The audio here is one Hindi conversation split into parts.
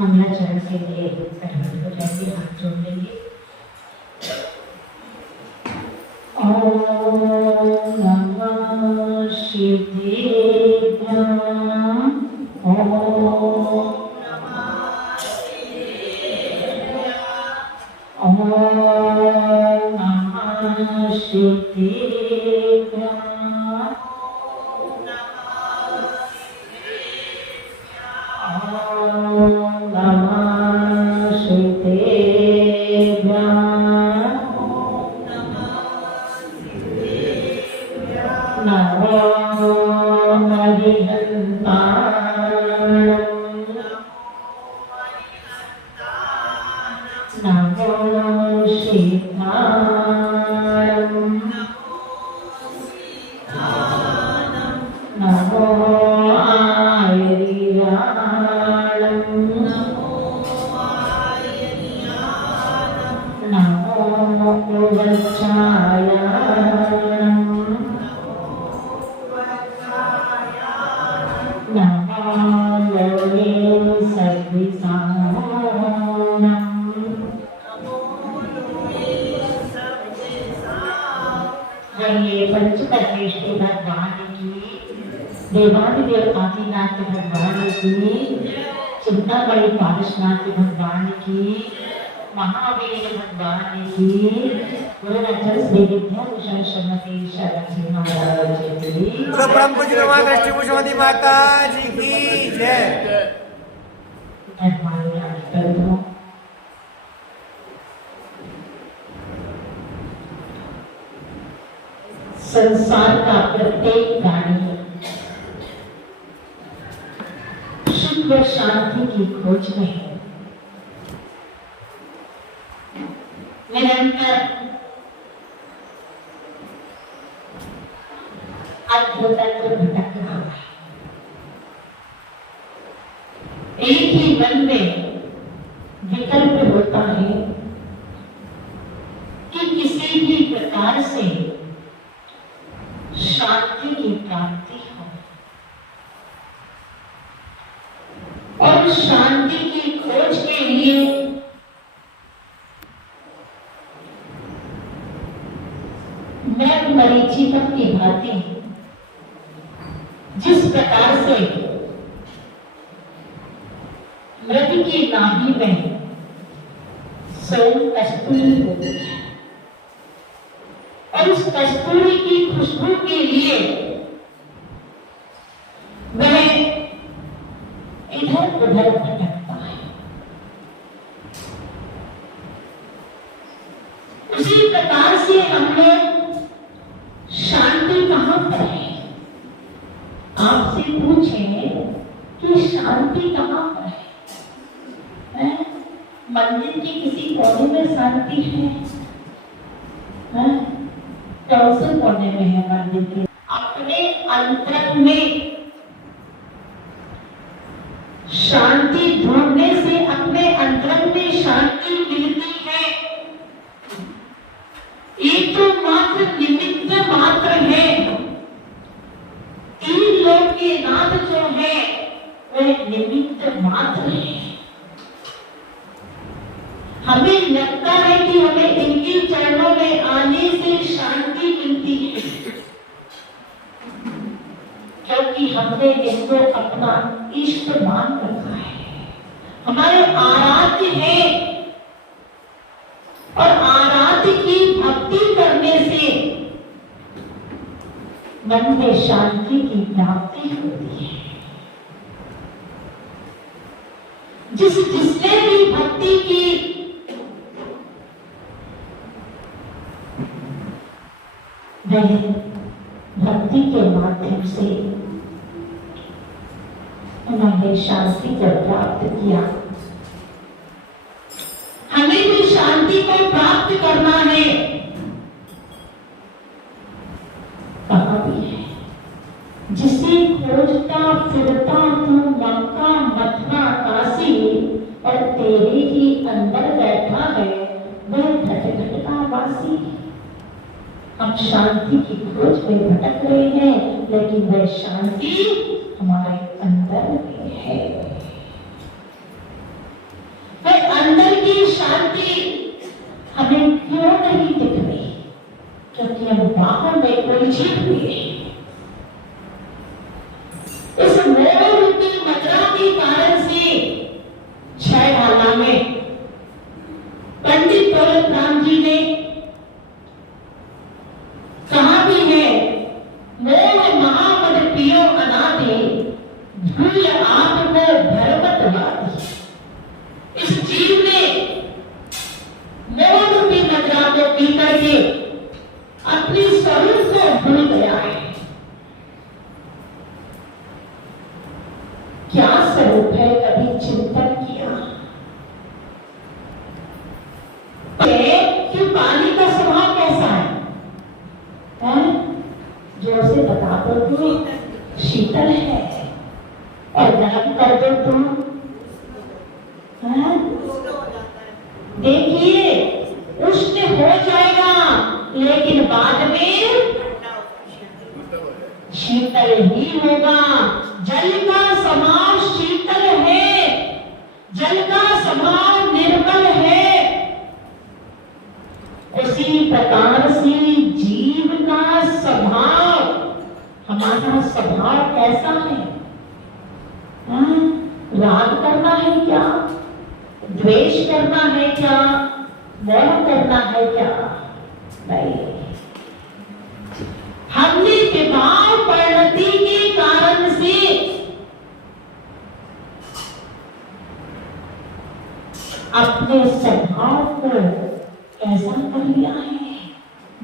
मंगलाचरण के लिए पहले हो जाएंगे, हाथ जोड़ लेंगे। ओम नमः शिवाय। ओम नमः शिवाय। ओम नमः शिवाय। देवादिदेव आदिनाथ भगवान की, चिंतामणि पारसनाथ भगवान की, महावीर भगवान की, गुरुनाथ श्री विद्याभूषण श्रीमती शारदा महाराज की, परम पूज्य मां दृष्टिभूषण माता जी की जय। संसार का प्रत्येक प्राणी सुख व शांति की खोज में है, निरंतर अद्भुत भटक रहा है। एक ही मन में विकल्प होता है कि किसी भी प्रकार से शांति की प्राप्ति हो, और शांति की खोज के लिए मैं मरीचिका की भांति जिस प्रकार से मृग की नाभि में स्वयं कस्तूरी होती है, और उस कस्तूरी की खुशबू के लिए वह इधर उधर भटकता है। उसी प्रकार से हम लोग शांति कहां पर है? आपसे पूछें कि शांति कहां पर है? मंदिर के किसी कोने में शांति है? कौन से कोने में है मंदिर के? अपने अंतर में शांति ढूंढने से अपने अंतर में शांति मिलती है। ये तो मात्र निमित्त मात्र है। तीन लोग के नाथ जो है वह निमित्त मात्र है। हमें लगता है कि हमें इनके चरणों में आने से शांति मिलती है, क्योंकि हमने इनको अपना इष्ट मान रखा है, हमारे आराध्य है, और आराध्य की भक्ति करने से मन में शांति की प्राप्ति होती है। जिसने भी भक्ति की वह भक्ति के माध्यम से उन्होंने शांति को प्राप्त किया। हमें भी शांति को प्राप्त करना है। कहा भी है, जिसे खोजता फिरता तू मक्का मथुरा काशी, और तेरे ही अंदर बैठा है वह घट घट का वासी। हम शांति की खोज में भटक रहे हैं, लेकिन वह शांति हमारे अंदर में है। उलझे हुए। इस मोह रूपी मदरा के कारण से छयमाला में पंडित दौलत राम जी ने कहा भी है, मोह महामद पियो अनादि भूल आपको भरमत। इस जीव ने मोह रूपी मदरा को पी करके अपनी स्वरूप को भूल गया है। क्या स्वरूप है, कभी चिंतन किया कि पानी का स्वभाव कैसा है? जोर से बता दो तो शीतल है, और गर्म कर दो तो देखिए उष्ण हो जाएगा, लेकिन बाद में शीतल ही होगा। जल का स्वभाव शीतल है, जल का स्वभाव निर्मल है। उसी प्रकार से जीव का स्वभाव, हमारा स्वभाव कैसा है? राग करना है क्या? द्वेष करना है क्या? मोह करना है क्या? नहीं। हमने विवाह परिणति के कारण से अपने स्वभाव को ऐसा कर लिया है,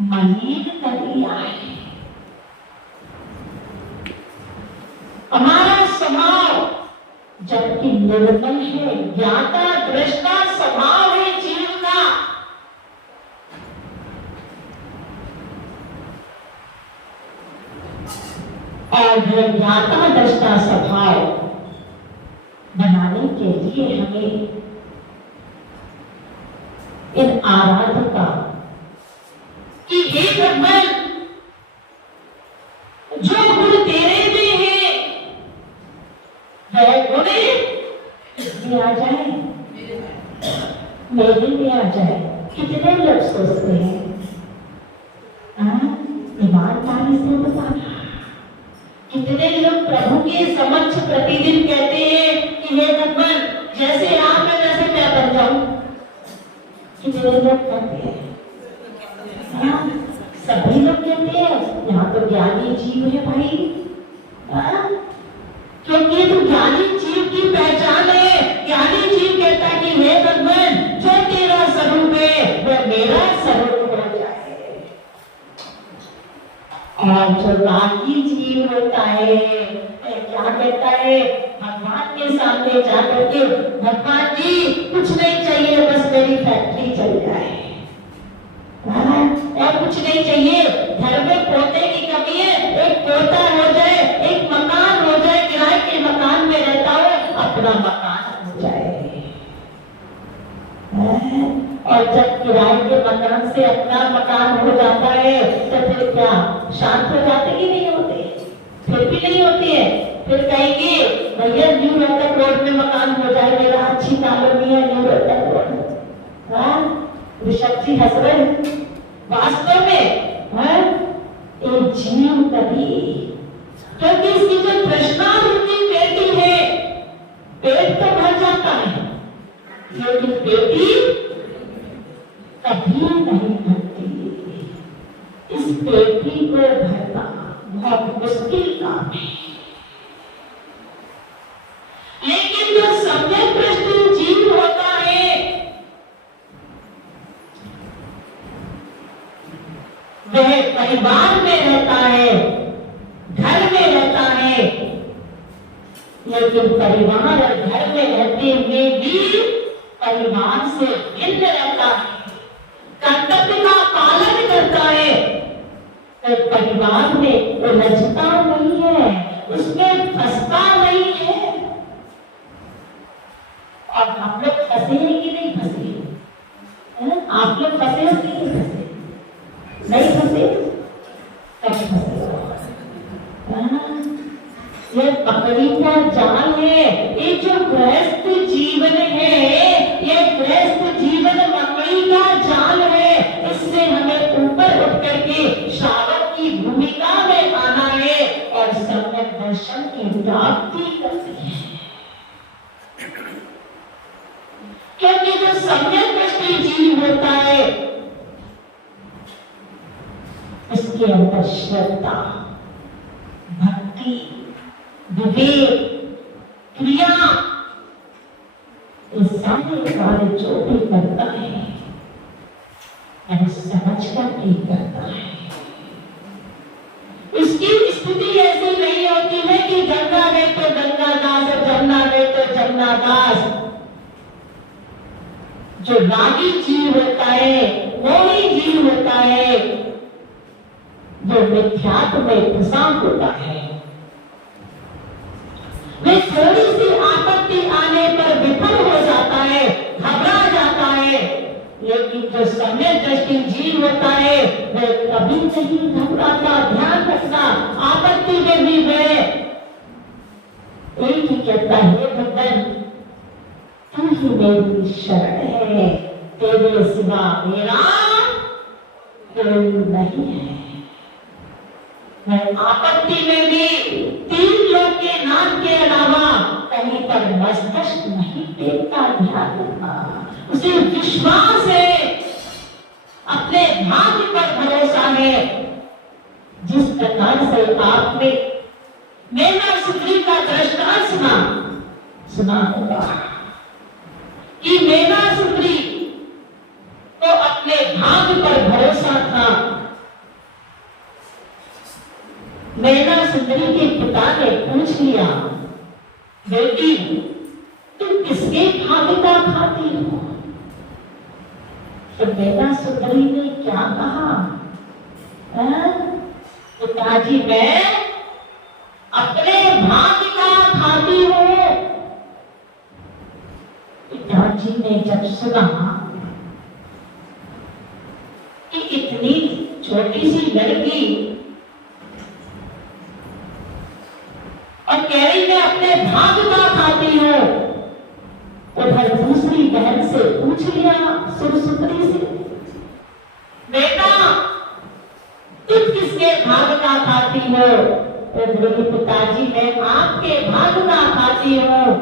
मलिन कर लिया है। हमारा स्वभाव जबकि निर्मल है, ज्ञाता दृष्टा स्वभाव है जीव का, और ज्ञाता दृष्टा स्वभाव बनाने के लिए हमें इन आराधका कि हे भगवान, जो गुण तेरे में है वह गुण इसमें आ जाए, मेरे में आ जाए। कितने लोग सोचते हैं, ईमानदारी से बताना। कितने लोग प्रभु के समक्ष प्रतिदिन कहते हैं कि हे भगवान, जैसे आप है वैसे मैं बन जाऊं। कितने लोग कहते हैं? सभी लोग कहते हैं। यहाँ तो ज्ञानी जीव है भाई, क्योंकि तो ज्ञानी जीव की पहचान है। ज्ञानी जीव कहता है कि हे भगवान, जो तेरा स्वरूप है वह मेरा स्वरूप हो जाए। और जो रागी जीव होता है क्या कहता है? भगवान के सामने जाकर के, भगवान जी कुछ नहीं चाहिए, बस मेरी फैक्ट्री चल जाए, और कुछ नहीं चाहिए। घर में पोते की कमी है, एक पोता हो जाए, एक मकान हो जाए, किराए के मकान में रहता हो, अपना मकान हो जाए। और जब किराए के मकान से अपना मकान हो जाता है तो फिर क्या शांत हो जाते कि नहीं होते? फिर भी नहीं होती है। फिर कहेंगे भैया न्यू रोहतक रोड में मकान हो जाए मेरा, अच्छी कॉलोनी है न्यू रोहतक रोड। ऋषभ जी हंस रहे हैं। वास्तव में एक जीव कभी, क्योंकि इसकी जो तृष्णा रूपी पेटी है, पेट तो भर जाता है लेकिन पेटी कभी नहीं भरती। इस पेटी को भरना बहुत मुश्किल काम है। लेकिन जो सम्यक दृष्टि जीव होता है वह परिवार में रहता है, घर में रहता है, लेकिन परिवार और घर में रहते हुए भी परिवार से भिन्न रहता है, कर्तव्य का पालन करता है। तो परिवार में उलझता नहीं है, उसमें फंसता नहीं है। और हम लोग फंसे हैं कि नहीं फंसे? आप लोग फंसे हो कि नहीं फंसे? नहीं फंसे? कब फंसे? ये पकड़ी का जाल है। ये जो गृहस्थ जीवन है, ये गृहस्थ जीवन मकड़ी का जाल है। इससे हमें ऊपर उठ करके श्रावक की भूमि व्याप्ति करती है, क्योंकि जो सम्यक दृष्टि जीव होता है इसके अंदर श्रद्धा, भक्ति, विवेक, क्रिया, इस सारे कार्य जो भी करता है समझ कर ही करता है। इसकी स्थिति ऐसी नहीं होती है कि गंगा में तो गंगा दास और जमुना में तो जमुना दास। जो रागी जीव होता है, मोही जीव होता है, जो मिथ्यात्व में फंसा होता है, वे थोड़ी सी आपत्ति आने पर विफल हो जाता है, घबरा जाता है। लेकिन जो सम्यक दृष्टि जीव होता है वह कभी नहीं घबराता। ध्यान रखना, आपत्ति में भी वह एक ही कहता है, भगवान तू ही मेरी शरण है, तेरे सिवा मेरा कोई नहीं है। मैं आपत्ति में भी तीन लोग के नाम के अलावा कहीं पर मस्तिष्क नहीं टेकता। ध्यान रखना, उसे विश्वास है, अपने भाग्य पर भरोसा है। जिस प्रकार से आपने मैनासुरी का दृष्टांत सुना होगा कि मैनासुरी को अपने भाग्य पर भरोसा था। मैनासुरी के पिता ने पूछ लिया, बेटी तुम किसके भाग्य का खाती हो? तो मैनासुरी ने क्या कहा? पिताजी मैं अपने भाग्य का खाती हूं। पिताजी ने जब सुना कि इतनी छोटी सी लड़की और कह रही मैं अपने भाग्य का खाती हूं, उधर दूसरी बहन से पूछ लिया, सुरसुतरी से, बेटा तुम किसके भाग्य का खाती हो? तो बोली पिताजी मैं आपके भाग्य का खाती हूं।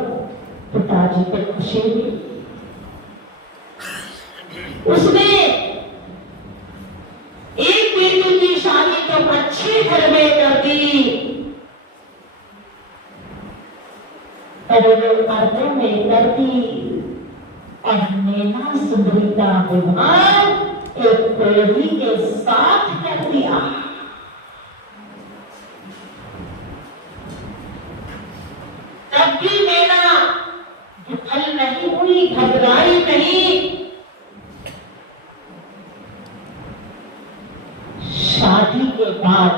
पिताजी पे खुशी हुई। उसने एक बेटी की शादी तो अच्छे घर में कर दी, अर्धों में कर दी, और मैनासुरी का विवाह एक कोयली के साथ कर दिया। तब भी मैना विफल नहीं हुई, घबराई नहीं। शादी के बाद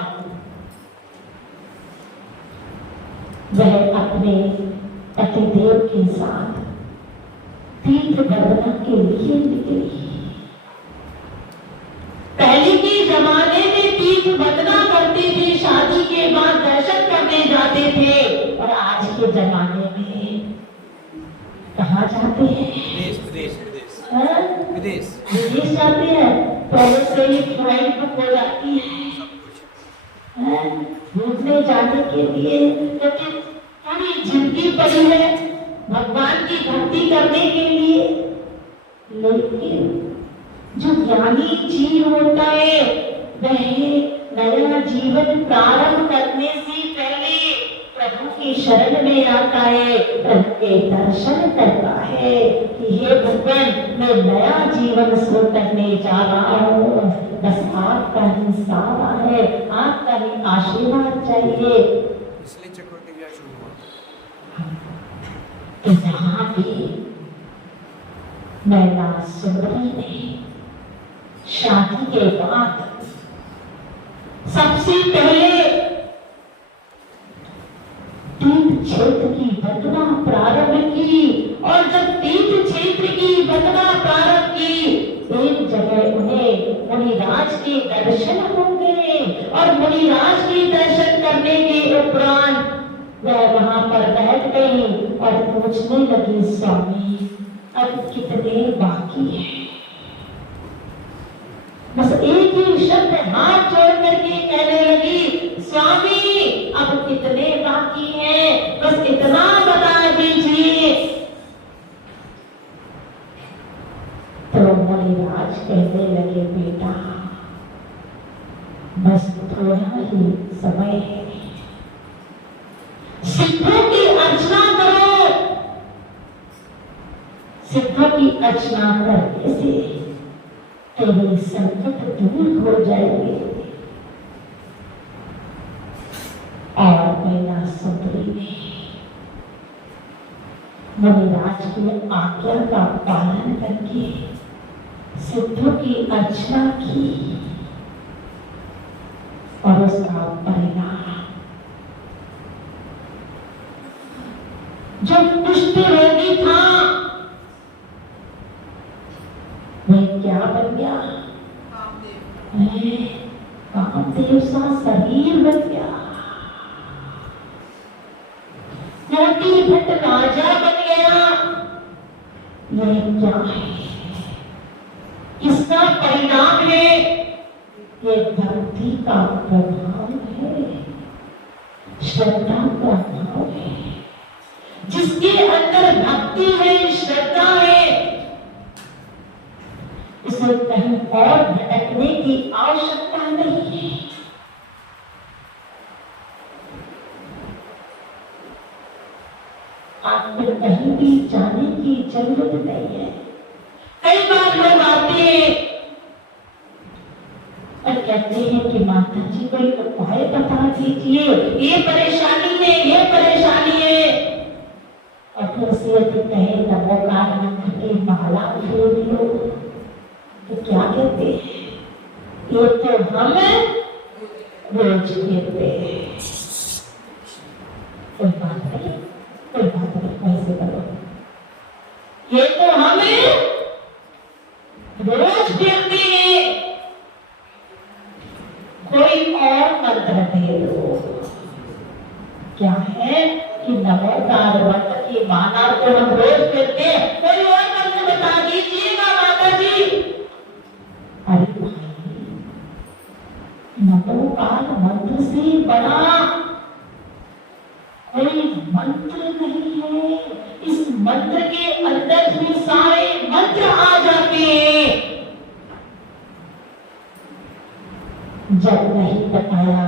वह अपने पतिदेव के साथ तीर्थ बदना के लिए निकली। पहले के जमाने में तीर्थ बदना करते थे, शादी के बाद दर्शन करने जाते थे, और आज के जमाने में कहाँ जाते हैं? विदेश जाते हैं। पहले से ही फ्लाइट बुक हो जाती है घूमने जाने के लिए, क्योंकि पूरी जिंदगी पड़ी है भगवान की भक्ति करने के लिए। लेकिन जो ज्ञानी जीव होता है वह नया जीवन प्रारंभ करने से पहले प्रभु की शरण में आता है, प्रभु के दर्शन करता है कि हे भगवान मैं नया जीवन शुरू करने जा रहा हूँ, बस आपका ही सहारा है, आपका ही आशीर्वाद चाहिए। इसलिए चक्रवर्ती व्यास शुरू हुआ। तो यहाँ भी मैनासुरी ने शादी के बाद सबसे पहले तीर्थ क्षेत्र की वंदना प्रारंभ की, और जब तीर्थ क्षेत्र की वंदना प्रारंभ की, एक जगह उन्हें मुनिराज के दर्शन होंगे, और मुनिराज के दर्शन करने के उपरांत वह वहां पर बैठ गई और पूछने लगी, स्वामी अब कितने बाकी है? बस एक ही शब्द हाथ जोड़ करके कहने लगी, स्वामी अब अब कितने बाकी हैं, बस इतना बता दीजिए। तो मुनिराज कहने लगे, बेटा बस थोड़ा ही समय है, सिद्धों की अर्चना करो। सिद्धों की अर्चना करने से तेरे संकट दूर हो जाएंगे और मैना सुंदरी ने मुनिराज की आज्ञा का पालन करके सिद्धों की अर्चना की और उसका परिणाम जो कुष्ठ रोगी था वह क्या बन गया? कामदेव सा शरीर बन गया, कोटि भट्ट राजा बन गया। यह क्या है? इसका परिणाम है, ये भक्ति का प्रभाव है, श्रद्धा का भाव है। जिसके अंदर भक्ति है, श्रद्धा है, उसे कहीं और भटकने की आवश्यकता नहीं है। आपको कहीं भी जाने की जरूरत नहीं है। कई बार लोग आते हैं और कहते हैं कि माता जी कोई उपाय बता दीजिए, ये परेशानी है, ये परेशानी है। और फिर से कहे नमोकार मंत्र की माला फेर लो, तो क्या कहते हैं? ये तो हम रोज कहते हैं। कोई बात नहीं, कोई बात नहीं, ऐसे करो। ये तो हम रोज कहते हैं, कोई और मंत्र दे दो। क्या है कि नमोकार मंत्र की माला को हम रोज कहते हैं, कोई और मंत्र बता दीजिएगा माता जी। अरे भाई, नमोकार मंत्र से बड़ा कोई मंत्र नहीं है। इस मंत्र के अंदर ही सारे मंत्र आ जाते हैं। जब नहीं बताया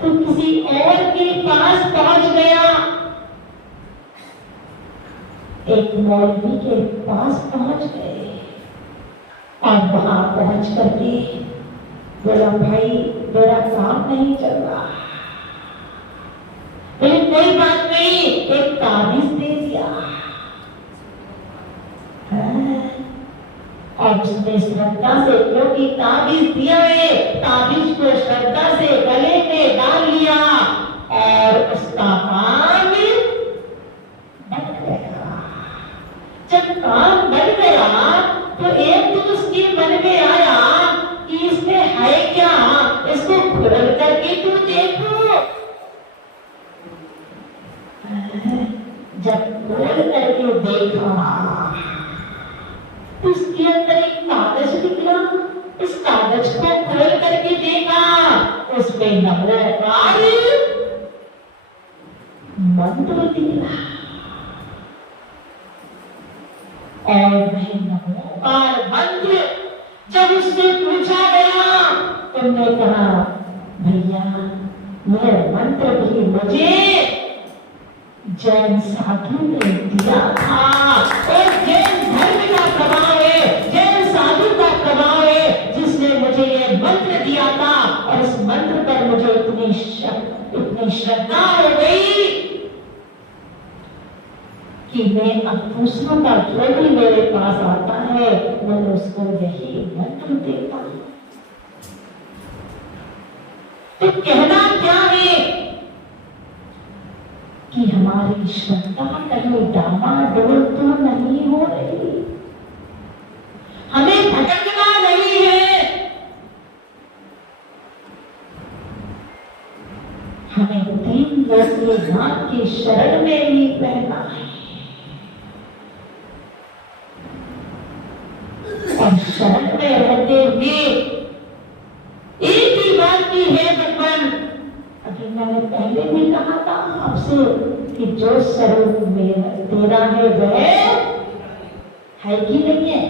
तो किसी और के पास पहुंच गया। एक मौलवी के पास पहुंच गए और वहां पहुंच करके बोला, भाई मेरा काम नहीं चल रहा। बोले कोई बात नहीं, एक ताबीज दे दिया। और उसने श्रद्धा से, क्योंकि ताबीज दिया है, ताबीज को श्रद्धा से गले में डाल लिया और उसका काम बन गया। जब काम बन गया तो एक दिन उसके मन में आया कि इसमें है क्या, इसको खोल करके तू देखो। जब खोल करके देखा तो उसके अंदर एक कागज निकला। इस कागज को खोल करके देखा, उसमें नमोकार मंत्र निकला। और वह नमोकार मंत्र जब उससे पूछा गया, तुमने कहा, भैया यह मंत्र भी मुझे जैन साधु ने दिया था। और जैन धर्म का प्रभाव है, जैन साधु का प्रभाव है, जिसने मुझे यह मंत्र दिया था। और इस मंत्र पर मुझे इतनी श्रद्धा हो गई कि मैं अब दूसरों का जो भी मेरे पास आता है मैं उसको यही मंत्र देता हूं। तो कहना क्या है कि हमारी श्रद्धा कहीं डामाडोल तो नहीं हो रही, हमें भटकना नहीं है, हमें तीन लोक नाथ की शरण में ही रहना है। और शरण में रहते हुए एक ही बात की है भगवान मैंने भी कहा था आपसे कि जो स्वरूप मेरा तेरा है वह है कि नहीं है?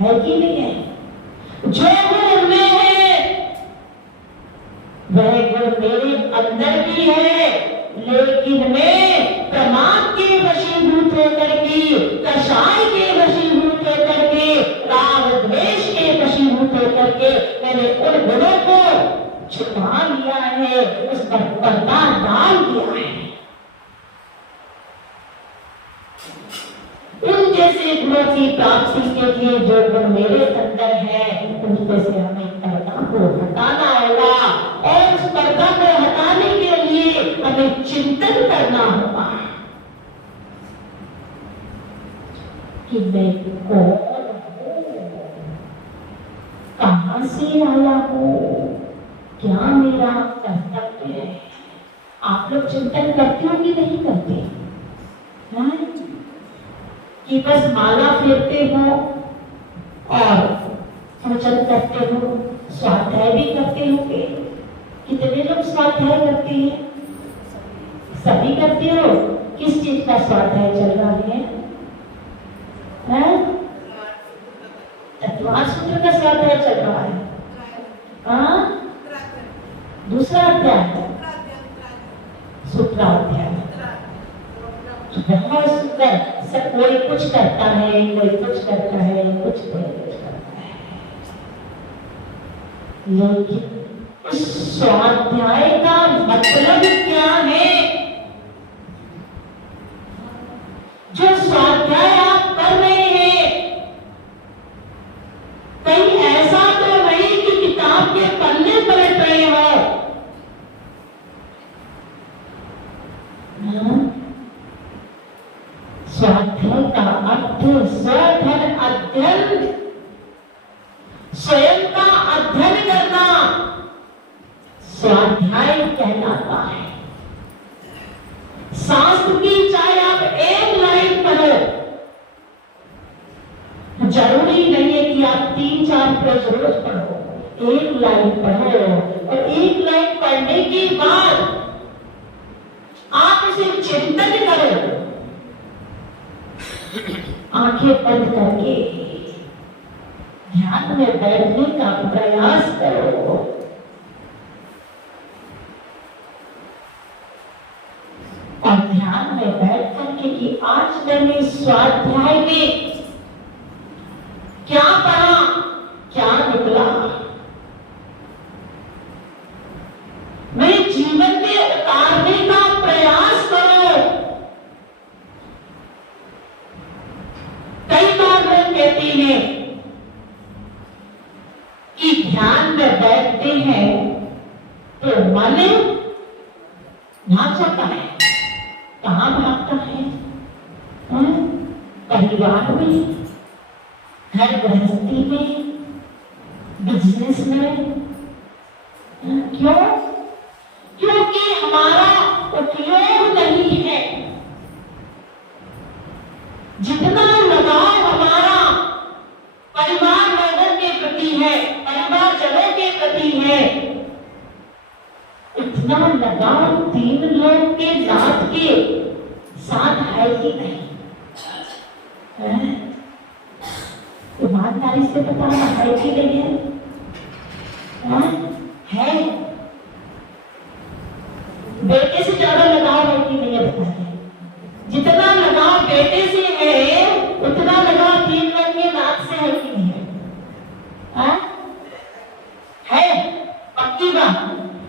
है कि नहीं है? जो गुण में है वह गुण मेरे अंदर भी है, लेकिन मैं प्रमाद के वशीभूत होकर के, कषाय के वशीभूत होकर के, राग द्वेष के वशीभूत होकर के मैंने उन गुणों को छुपा लिया है, उस पर पर्दा डाल दिया है। उन जैसे गुणों की प्राप्ति के लिए जो गुण मेरे अंदर है, उनमें से हमें पर्दा को हटाना होगा, और उस पर्दा को हटाने के लिए हमें चिंतन करना होगा कि मैं कौन हूं, कहां से आया हूं, क्या मेरा कर्तव्य है। आप लोग चिंतन करते हो कि नहीं करते? कि बस माला फेरते हो और पूजन करते हो, स्वाध्याय भी करते होंगे। कितने लोग स्वाध्याय करते हैं? सभी करते हो? किस चीज का स्वाध्याय चल रहा है? चतुर्थ सूत्र का स्वाध्याय चल रहा है। दूसरा अध्याय, सूत्राध्याय। बहुत सुंदर। सब कोई कुछ करता है, कोई कुछ करता है, कुछ करता है, लेकिन इस स्वाध्याय का मतलब क्या है? जो स्वाध्याय आप कर रहे हैं, कहीं ऐसा तो नहीं कि किताब के पन्ने पलट रहे हो। स्वाध्याय का अर्थ स्वधन अध्ययन, स्वयं का अध्ययन करना स्वाध्याय कहलाता है। शास्त्र की चाहे आप एक लाइन पढ़ो, जरूरी नहीं है कि आप 3-4 पेज रोज पढ़ो, एक लाइन पढ़ो, और एक लाइन पढ़ने के बाद आप उसे चिंतन करो, आंखें बंद करके ध्यान में बैठने का प्रयास करो। और ध्यान में बैठ करके कि आज मैंने स्वाध्याय में क्या पढ़ा, क्या निकला, मैं जीवन में उतारने का प्रयास करो। कई बार लोग कहते हैं कि ध्यान में बैठते हैं तो मन भाग जाता है। कहां भागता है? परिवार में, घर गृहस्थी में, बिजनेस में। क्यों? क्योंकि हमारा उपयोग नहीं है। जितना लगाव हमारा परिवार लोगों के प्रति है, परिवार जनों के प्रति है, इतना लगाव 3 लोग के नाथ के साथ है कि नहीं? ईमानदारी से बताना है कि नहीं है? है। बेटे से ज्यादा लगाव है कि नहीं है? बताइए। जितना लगाव बेटे से है, उतना लगाव 3 लोग के नाथ से है कि नहीं है? है। पक्की बात।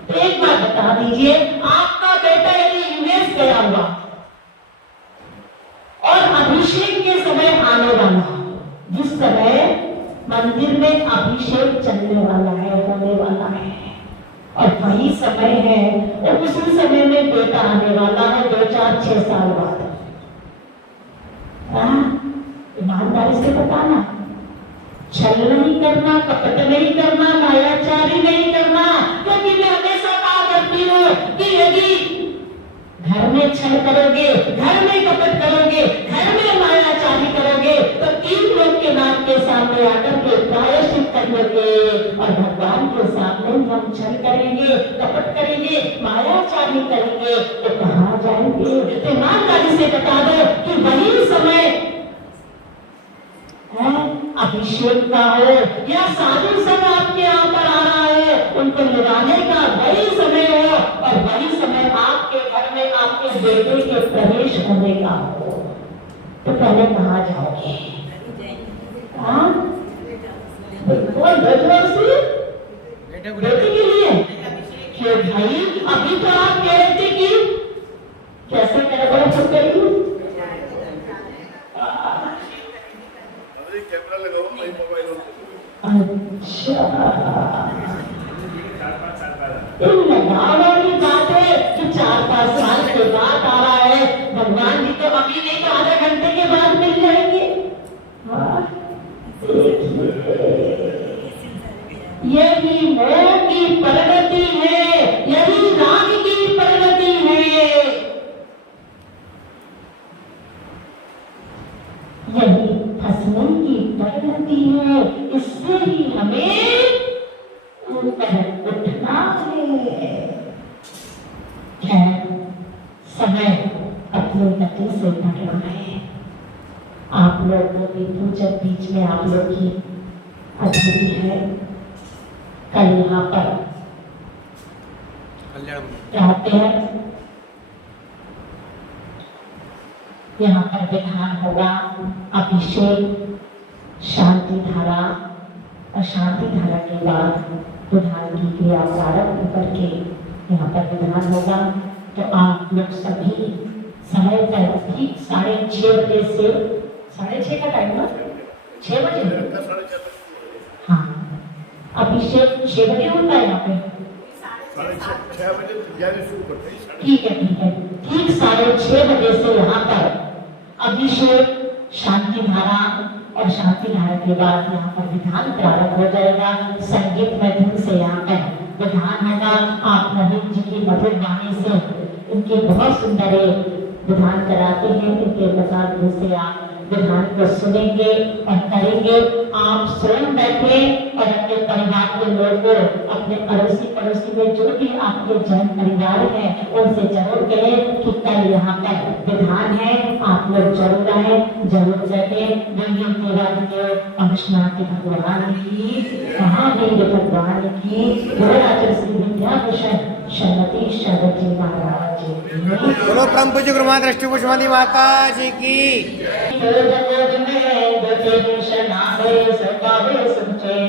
तो एक बात बता दीजिए, आपका बेटा यदि यूएस गया हुआ और अभिषेक के समय आने वाला, जिस समय मंदिर में अभिषेक चलने वाला है, होने वाला है, और वही समय है, और उसी समय में बेटा आने वाला है 2, 4, 6 साल बाद। ईमानदारी से बताना, छल नहीं करना, कपट नहीं करना, मायाचारी नहीं करना। क्योंकि मैं हमेशा कहा करती हूँ कि यदि घर में छल करोगे, घर में कपट करोगे, घर में मायाचारी करोगे, तो 3 लोग के नाम के सामने आकर के प्रायश्चित करेंगे और भगवान के सामने हम छल करेंगे, कपट करेंगे, मायाचारी करेंगे तो कहाँ जाएंगे? तो ईमानदारी से बता दो कि वही समय अभिषेक का हो या साधु संग आपके यहाँ पर आ रहा है उनको लगाने का वही समय हो और वही समय आपके घर में आपके बेटे के प्रवेश होने का हो, तो पहले कहाँ जाओगे? बेटे के लिए क्यों भाई? अभी तो आप कह रहे थे कि कैसे मेरा बड़ा चुप करिए। कैमरा लगाओ, मैं मोबाइल अच्छा, लगाने की बात है कि 4-5 साल के बाद आ रहा है भगवान जी, तो अभी नहीं तो आधे घंटे के बाद मिल जाएंगे। यही मोह की प्रगति है, यही राग की प्रगति है, यही फसलों की प्रगति है। इससे ही हमें उठना है। समय अपनी गति से बढ़ रहा है। आप लोगों की पूजन बीच में आप लोग की अधूरी है। कल यहाँ पर रहते हैं, यहाँ पर विधान होगा अभिषेक, शांति धारा और शांति धारा के बाद विधान की क्रिया प्रारंभ करके यहाँ पर विधान होगा। तो आप लोग सभी समय पर ठीक 6:30 बजे से 6:30 का टाइम ना 6 बजे, हाँ अभिषेक 6 बजे होता है यहाँ पे, 6:30 बजे तैयारी शुरू करते हैं। ठीक है ठीक 6:30 बजे से यहाँ पर अभिषेक, शांति धारा और शांति धारा के बाद यहाँ पर विधान प्रारंभ हो जाएगा। संगीत माध्यम से यहाँ पर विधान होगा। आप नवीन जी की मधुर वाणी से इनके बहुत सुंदर विधान कराते हैं। इनके प्रसाद से आप विधान को सुनेंगे और करेंगे। आप स्वयं बैठे और अपने परिवार के लोगों, अपने अड़ोसी पड़ोसी में जो भी आपके जन परिवार है उनसे जरूर कहें कि कल यहाँ पर विधान है, आप लोग जरूर आए, जरूर जाके बोलिए तेरा अनुष्णाति भगवान की, महावीर भगवान की, गुरुराज श्री विद्याभूषण श्रीमती शरद जी महाराज जी। बोलो परम पूज्य गुरु माता दृष्टि पुष्पवती माता जी की। जगत में गति भूषण आवे सकावे सुचे